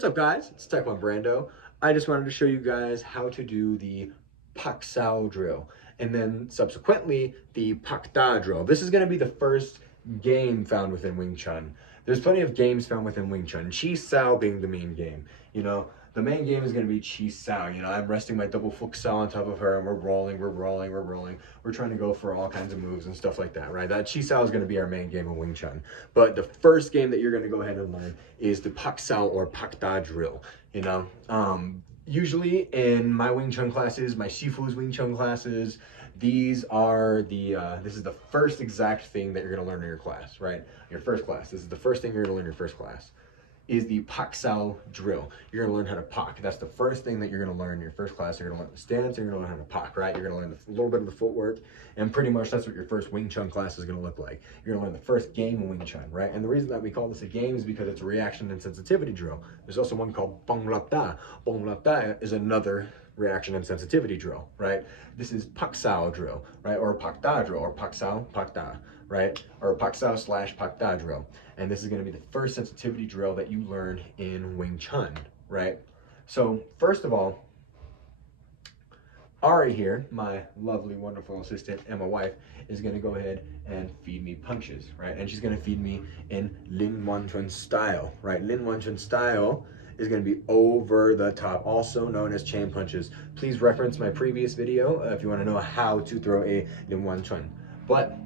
What's up guys, it's Taekwon-Brando. I just wanted to show you guys how to do the Pak Sao drill and then subsequently the Pak Da drill. This is going to be the first game found within Wing Chun. There's plenty of games found within Wing Chun, Chi Sao being the main game. The main game is going to be Chi Sao. I'm resting my double Fook Sao on top of her and we're rolling. We're trying to go for all kinds of moves and stuff like that, right? That Chi Sao is going to be our main game of Wing Chun. But the first game that you're going to go ahead and learn is the Pak Sao or Pak Da drill. Usually in my Wing Chun classes, my Shifu's Wing Chun classes, these are this is the first exact thing that you're going to learn in your class, right? Your first class. This is the first thing you're going to learn in your first class. Is the Pak Sao drill. You're gonna learn how to pak. That's the first thing that you're gonna learn in your first class. You're gonna learn the stance, you're gonna learn how to pak, right? You're gonna learn a little bit of the footwork, and pretty much that's what your first Wing Chun class is gonna look like. You're gonna learn the first game of Wing Chun, right? And the reason that we call this a game is because it's a reaction and sensitivity drill. There's also one called Bong Lap Da. Bong Lap Da is another reaction and sensitivity drill, right? This is Pak Sao drill, right? Or Pak Da drill, or Pak Sao, Pak Da, right? Or Pak Sao / Pak Da drill. And this is going to be the first sensitivity drill that you learn in Wing Chun, right? So first of all, Ari here, my lovely, wonderful assistant and my wife, is going to go ahead and feed me punches, right? And she's going to feed me in Lin Wan Chun style, right? Lin Wan Chun style is going to be over the top, also known as chain punches. Please reference my previous video if you want to know how to throw a Lin Wan Chun. But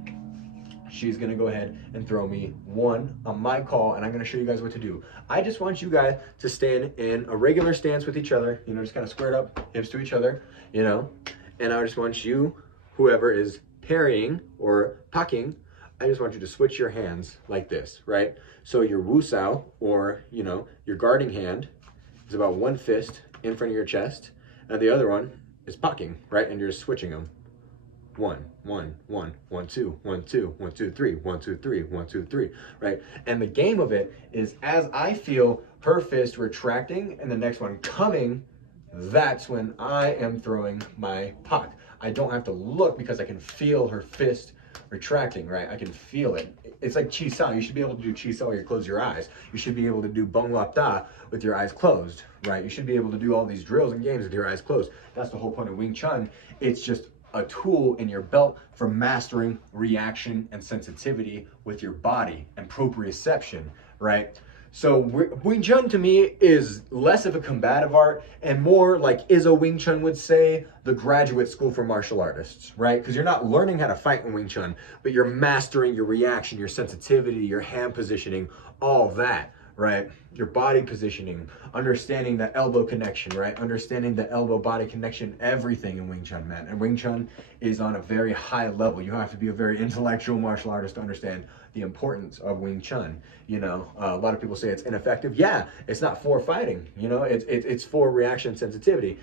she's gonna go ahead and throw me one on my call, and I'm gonna show you guys what to do. I just want you guys to stand in a regular stance with each other, just kind of squared up, hips to each other, and I just want you, whoever is parrying or packing, I just want you to switch your hands like this, right? So your Wu Sao, or your guarding hand, is about one fist in front of your chest, and the other one is packing, right? And you're just switching them. 1, 1, 1, 1, 2, 1, 2, 1, 2, 3, 1, 2, 3, 1, 2, 3, right? And the game of it is as I feel her fist retracting and the next one coming, that's when I am throwing my pak. I don't have to look because I can feel her fist retracting, right? I can feel it. It's like Chi Sao. You should be able to do Chi Sao while you close your eyes. You should be able to do Bong Lap Da with your eyes closed, right? You should be able to do all these drills and games with your eyes closed. That's the whole point of Wing Chun. It's just a tool in your belt for mastering reaction and sensitivity with your body and proprioception, right? So Wing Chun to me is less of a combative art and more like Izzo Wing Chun would say, the graduate school for martial artists, right? Because you're not learning how to fight in Wing Chun, but you're mastering your reaction, your sensitivity, your hand positioning, all that, right? Your body positioning, understanding the elbow connection, right? Understanding the elbow body connection, everything in Wing Chun, man. And Wing Chun is on a very high level. You have to be a very intellectual martial artist to understand the importance of Wing Chun. A lot of people say it's ineffective. Yeah, it's not for fighting. It's for reaction sensitivity.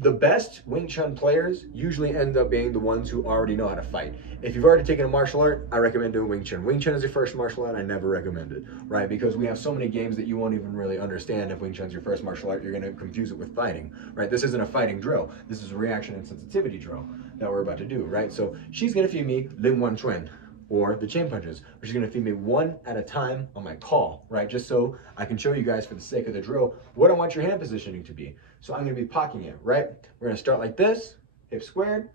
The best Wing Chun players usually end up being the ones who already know how to fight. If you've already taken a martial art, I recommend doing Wing Chun. Wing Chun is your first martial art, I never recommend it, right? Because we have so many games that you won't even really understand. If Wing Chun's your first martial art, you're gonna confuse it with fighting, right? This isn't a fighting drill. This is a reaction and sensitivity drill that we're about to do, right? So she's gonna feed me Lin Wan Chun, or the chain punches, which is gonna feed me one at a time on my call, right? Just so I can show you guys, for the sake of the drill, what I want your hand positioning to be. So I'm gonna be pocking it, right? We're gonna start like this, hip squared,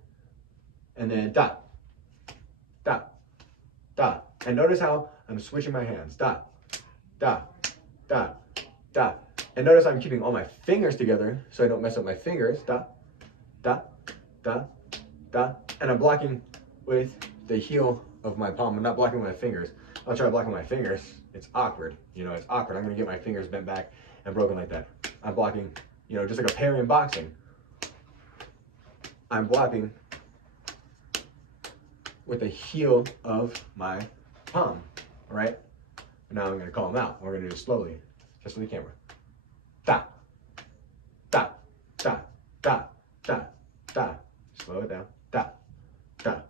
and then da, da, da. And notice how I'm switching my hands, da, da, da, da. And notice I'm keeping all my fingers together so I don't mess up my fingers, da, da, da, da. And I'm blocking with the heel of my palm. I'm not blocking with my fingers. I'll try blocking with my fingers. It's awkward, it's awkward. I'm gonna get my fingers bent back and broken like that. I'm blocking, just like a parry in boxing. I'm blocking with the heel of my palm, all right? Now I'm gonna call them out. We're gonna do it slowly, just for the camera. Da, da, da, da, da, da. Slow it down. Da, da,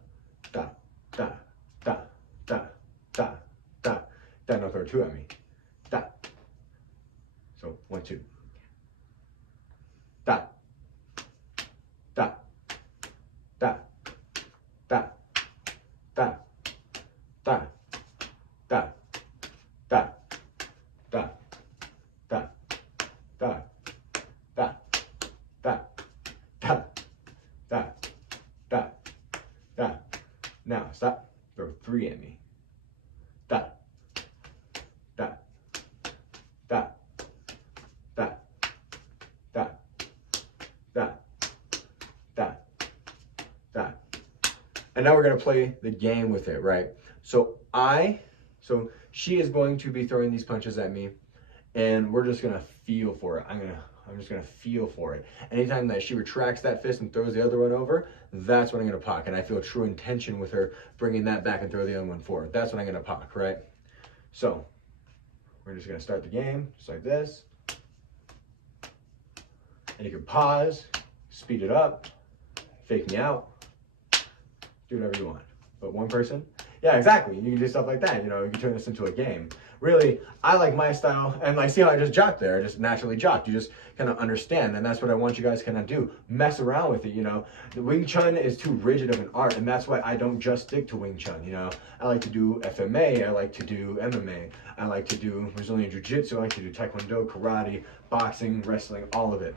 da, da, da, da, da, da. Then I'll throw two at me. Da. So 1, 2. Da. Da. Da. Da. Da. Da. Da. Da. Da. Da. da, da, da, da, da, da, da. Now stop. Throw 3 at me. Da, da, da, da, da, da, da, da. And now we're gonna play the game with it, right? So she is going to be throwing these punches at me, and we're just gonna feel for it. I'm just gonna feel for it. Anytime that she retracts that fist and throws the other one over, that's when I'm gonna pock. And I feel true intention with her bringing that back and throw the other one forward. That's when I'm gonna pock, right? So we're just gonna start the game just like this. And you can pause, speed it up, fake me out, do whatever you want. But one person, yeah, exactly. You can do stuff like that. You know, you can turn this into a game. Really, I like my style, and like, see how I just jocked there? I just naturally jocked. You just kind of understand, and that's what I want you guys to kind of do. Mess around with it, you know. The Wing Chun is too rigid of an art, and that's why I don't just stick to Wing Chun, you know. I like to do FMA, I like to do MMA, I like to do Brazilian Jiu-Jitsu, I like to do Taekwondo, karate, boxing, wrestling, all of it.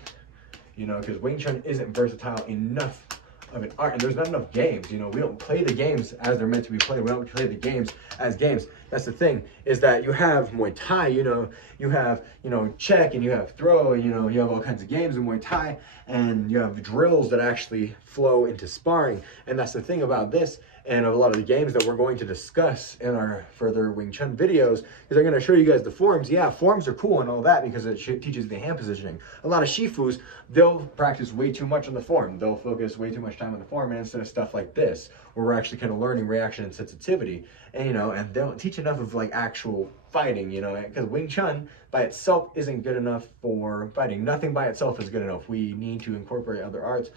You know, because Wing Chun isn't versatile enough of an art, and there's not enough games. You know, we don't play the games as they're meant to be played. We don't play the games as games. That's the thing, is that you have Muay Thai, you know, you have, you know, check, and you have throw, and you know, you have all kinds of games in Muay Thai, and you have drills that actually flow into sparring. And that's the thing about this, and a lot of the games that we're going to discuss in our further Wing Chun videos, is I'm going to show you guys the forms. Yeah, forms are cool and all that because it teaches the hand positioning. A lot of Shifus, they'll practice way too much on the form. They'll focus way too much time on the form, and instead of stuff like this, where we're actually kind of learning reaction and sensitivity, and you know, and they don't teach enough of like actual fighting, you know, because Wing Chun by itself isn't good enough for fighting. Nothing by itself is good enough. We need to incorporate other arts.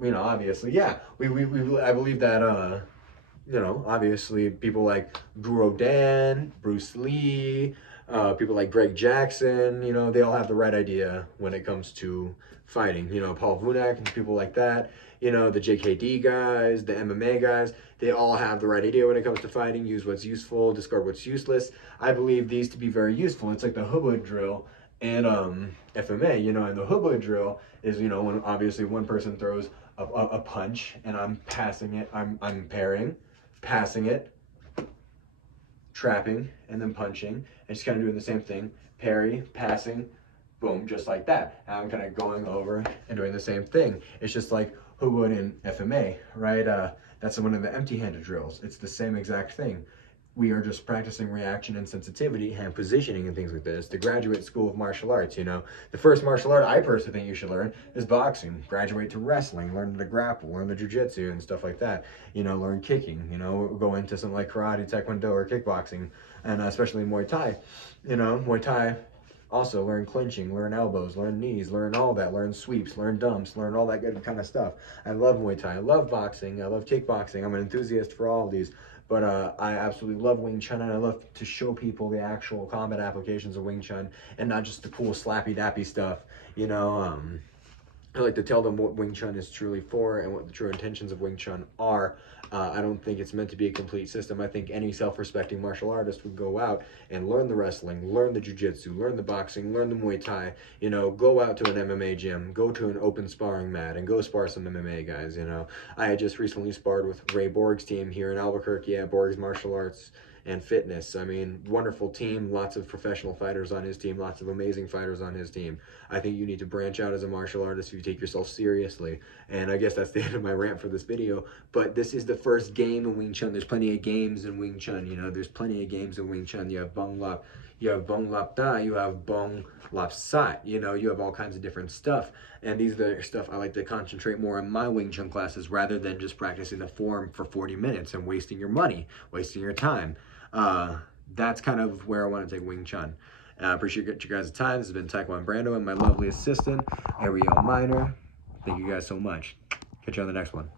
You know, obviously, yeah, I believe that, you know, obviously people like Guru Dan, Bruce Lee, people like Greg Jackson, you know, they all have the right idea when it comes to fighting. You know, Paul Vunak and people like that, you know, the JKD guys, the MMA guys, they all have the right idea when it comes to fighting. Use what's useful, discard what's useless. I believe these to be very useful. It's like the Hubba drill and FMA, you know, and the Hubba drill is, you know, when obviously one person throws a punch and I'm passing it, I'm parrying, passing it, trapping, and then punching, and just kind of doing the same thing, parry, passing, boom, just like that. And I'm kind of going over and doing the same thing. It's just like who would in FMA, right? That's one of the empty-handed drills. It's the same exact thing. We are just practicing reaction and sensitivity, hand positioning, and things like this. The graduate school of martial arts, you know. The first martial art I personally think you should learn is boxing. Graduate to wrestling, learn to grapple, learn the jiu-jitsu and stuff like that. You know, learn kicking, you know, go into something like karate, taekwondo, or kickboxing, and especially Muay Thai. You know, Muay Thai, also learn clinching, learn elbows, learn knees, learn all that, learn sweeps, learn dumps, learn all that good kind of stuff. I love Muay Thai, I love boxing, I love kickboxing. I'm an enthusiast for all of these. But I absolutely love Wing Chun, and I love to show people the actual combat applications of Wing Chun and not just the cool slappy-dappy stuff. You know, I like to tell them what Wing Chun is truly for and what the true intentions of Wing Chun are. I don't think it's meant to be a complete system. I think any self-respecting martial artist would go out and learn the wrestling, learn the jiu-jitsu, learn the boxing, learn the Muay Thai, you know, go out to an MMA gym, go to an open sparring mat, and go spar some MMA guys, you know. I had just recently sparred with Ray Borg's team here in Albuquerque at Borg's Martial Arts and Fitness. I mean, wonderful team, lots of professional fighters on his team, lots of amazing fighters on his team. I think you need to branch out as a martial artist if you take yourself seriously. And I guess that's the end of my rant for this video, but this is the first game in Wing Chun. There's plenty of games in Wing Chun, you know, there's plenty of games in Wing Chun. You have Bong Lap, you have Bong Lap Da, you have Bong Lap Sat, you know, you have all kinds of different stuff. And these are the stuff I like to concentrate more on my Wing Chun classes rather than just practicing the form for 40 minutes and wasting your money, wasting your time. That's kind of where I want to take Wing Chun. I appreciate you guys' time. This has been Taekwon-Brando and my lovely assistant, Ariel Minor. Thank you guys so much. Catch you on the next one.